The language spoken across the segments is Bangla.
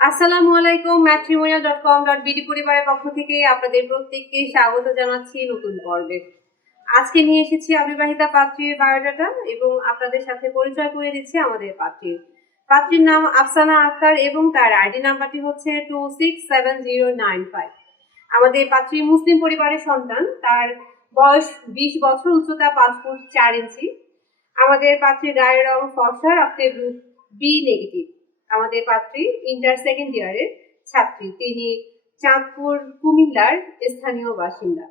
আসসালামু আলাইকুম matrimonial dot com dot BD পরিবারের পক্ষ থেকে আপনাদের প্রত্যেককে স্বাগত জানাচ্ছি নতুন পর্বে। আজকে নিয়ে এসেছি অবিবাহিতা পাত্রীর বায়োডাটা এবং আপনাদের সাথে পরিচয় করে দিচ্ছি আমাদের পাত্রীর পাত্রীর নাম আফসানা আক্তার এবং তার আইডি নাম্বারটি হচ্ছে two six seven zero nine five আমাদের পাত্রী মুসলিম পরিবারের সন্তান, তার বয়স বিশ বছর, উচ্চতা পাঁচ ফুট চার ইঞ্চি। আমাদের পাত্রীর গায়ের রং ফর্সা, রক্তের গ্রুপ বি নেগেটিভ আমাদের পাত্রী ইন্টার সেকেন্ড ইয়ারের ছাত্রী। তিনি চাঁদপুর, কুমিল্লার স্থানীয় বাসিন্দা।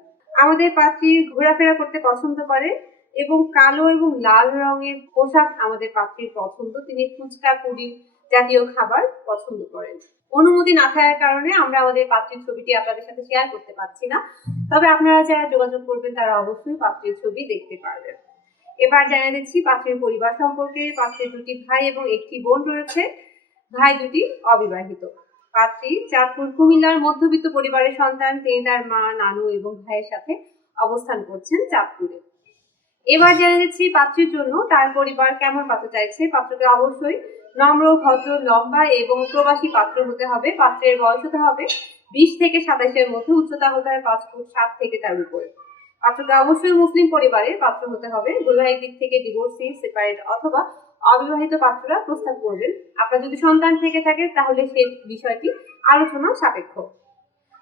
আমাদের পাত্রী ঘোরাফেরা করতে পছন্দ করে এবং কালো এবং লাল রঙের পোশাক আমাদের পাত্রীর পছন্দ। তিনি ফুচকা, পুরি জাতীয় খাবার পছন্দ করেন। অনুমতি না থাকার কারণে আমরা আমাদের পাত্রীর ছবিটি আপনাদের সাথে শেয়ার করতে পারছি না। তবে আপনারা যারা যোগাযোগ করবেন, তারা অবশ্যই পাত্রীর ছবি দেখতে পারবেন। এবার জানিয়ে দিচ্ছি, পাত্রীর পরিবার সম্পর্কে। পাত্রীর দুটি ভাই এবং একটি বোন রয়েছে। ভাই দুটি অবিবাহিত। পাত্রী চাঁদপুর কুমিল্লার মধ্যবিত্ত পরিবারের সন্তান, তিনি তার মা, নানু এবং ভাইয়ের সাথে অবস্থান করছেন চাঁদপুরে। এবার জেনে দিচ্ছি পাত্রীর জন্য তার পরিবার কেমন পাত্র চাইছে। পাত্রকে অবশ্যই নম্র, ভদ্র, লম্বা এবং প্রবাসী পাত্র হতে হবে। পাত্রের বয়স হতে হবে বিশ থেকে সাতাশের মধ্যে, উচ্চতা হতে হবে পাঁচ ফুট সাত থেকে তার উপরে। পাত্রকে অবশ্যই মুসলিম পরিবারের পাত্র হতে হবে। বৈবাহিক দিক থেকে ডিভোর্সি সেপারেট অথবা অবিবাহিত পাত্ররা প্রস্তাব করবেন। আপনার যদি সন্তান থেকে থাকে, তাহলে সেই বিষয়টি আলোচনা সাপেক্ষ।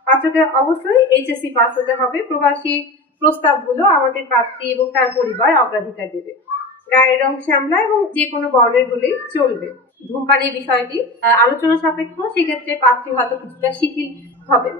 পাত্রকে অবশ্যই এইচএসসি পাস হতে হবে। প্রবাসী প্রস্তাবগুলো আমাদের পাত্রী এবং তার পরিবার অগ্রাধিকার দেবে। গায়ের রং শ্যামলা এবং যে কোনো বর্ণের হলেই চলবে। ধূমপানের বিষয়টি আলোচনা সাপেক্ষ। সেক্ষেত্রে পাত্রী হয়তো কিছুটা শিথিল হবেন।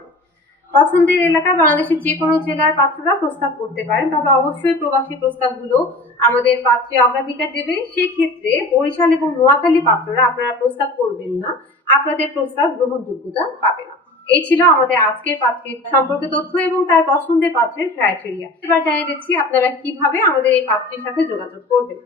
পছন্দের এলাকা বাংলাদেশের যে কোনো জেলার পাত্ররা প্রস্তাব করতে পারেন। তবে অবশ্যই প্রবাসী প্রস্তাবগুলো আমাদের পাত্রে অগ্রাধিকার দেবে। সেক্ষেত্রে বরিশাল এবং নোয়াখালী পাত্ররা আপনারা প্রস্তাব করবেন না। আপনাদের প্রস্তাব গ্রহণযোগ্যতা পাবে না। এই ছিল আমাদের আজকের পাত্রের সম্পর্কে তথ্য এবং তার পছন্দের পাত্রের ক্রাইটেরিয়া এবার জানিয়ে দিচ্ছি আপনারা কীভাবে আমাদের এই পাত্রের সাথে যোগাযোগ করবেন।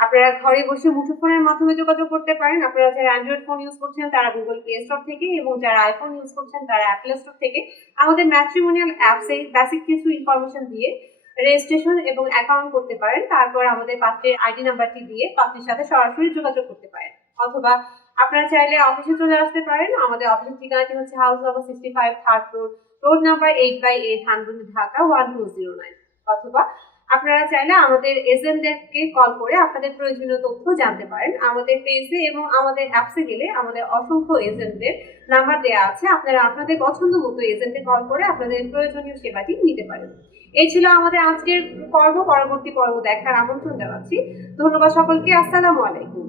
আপনারা ঘরে বসে মুঠোফোনের মাধ্যমে যোগাযোগ করতে পারেন। আপনারা যারা অ্যান্ড্রয়েড ফোন ইউজ করছেন, তারা গুগল প্লে স্টোর থেকে এবং যারা আইফোন ইউজ করছেন, তারা অ্যাপল স্টোর থেকে আমাদের ম্যাট্রিমোনিয়াল অ্যাপসে বেসিক কিছু ইনফরমেশন দিয়ে রেজিস্ট্রেশন এবং অ্যাকাউন্ট করতে পারেন। তারপর আমাদের পাত্রের আইডি নাম্বারটি দিয়ে পাত্রের সাথে সরাসরি যোগাযোগ করতে পারেন। অথবা আপনারা চাইলে অফিসে চলে আসতে পারেন। আমাদের অফিসের ঠিকানাটি হচ্ছে house number sixty five third floor road number eight by eight Dhanmondi Dhaka one two zero nine অথবা আপনারা চাইলে আমাদের এজেন্টদেরকে কল করে আপনাদের প্রয়োজনীয় তথ্য জানতে পারেন। আমাদের পেজে এবং আমাদের অ্যাপসে গেলে আমাদের অসংখ্য এজেন্টদের নাম্বার দেওয়া আছে। আপনারা আপনাদের পছন্দ মতো এজেন্টে কল করে আপনাদের প্রয়োজনীয় সেবাটি নিতে পারেন। এই ছিল আমাদের আজকের পর্ব। পরবর্তী পর্ব দেখার আমন্ত্রণ জানাচ্ছি। ধন্যবাদ সকলকে। আসসালামু আলাইকুম।